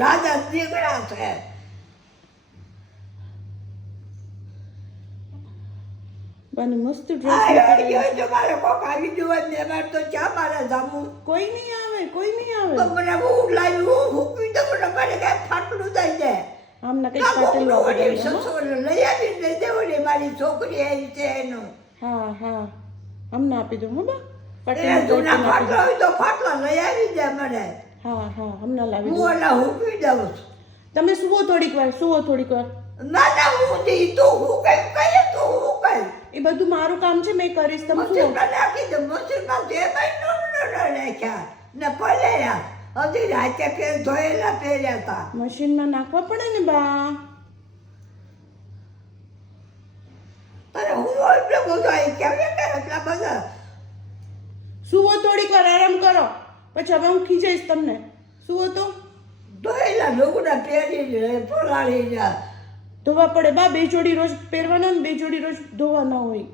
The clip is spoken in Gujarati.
રાજા દીકરા છે. બાની મસ્ત ડ્રેસ તમારે કોક આવી જવા ને એમાં તો ચા મારે જામું કોઈ નહીં આવે, કોઈ નહીં આવે. તો મને હું લાવ્યું હું પીધું મને મારે કાંઈ ફાટલું થઈ જાય. આમના કંઈક પાટેલું આવે. લઈ આવી લઈ દેવાની મારી છોકરી આવી છે એનું. હા હા અમને આપી દો હો બા. એને જૂના ફાટલા હોય તો ફાટલા લઈ આવી જાય મને. હા હા હમણાં લાવી દો. હું એટલે હું પી દઉં છું. તમે સુવો થોડીક વાર, સુવો થોડીક વાર. ના ના હું દી તું હું કઈ કહીએ તો હું કઈ એ બધું મારું કામ છે, મેં કરીશ. તમે સુવો. મશીનમાં નાખી દે. મશીનમાં જે કઈ નાખ્યા ને પલાળ્યા. હજી રાતે ફેર ધોયેલા પહેર્યા હતા. મશીનમાં નાખવા પડે ને બા. તારે હું એટલે બધું આવી કેમ કે એટલા બધા સુવો થોડીક વાર, આરામ કરો. પછી હવે હું ખીજાઈશ તમને. સુવો તો. ધોયેલા લોકોના પહેરી પલાળી જા. ધોવા પડે બા. 2 જોડી રોજ પહેરવાના ને 2 જોડી રોજ ધોવાના હોય.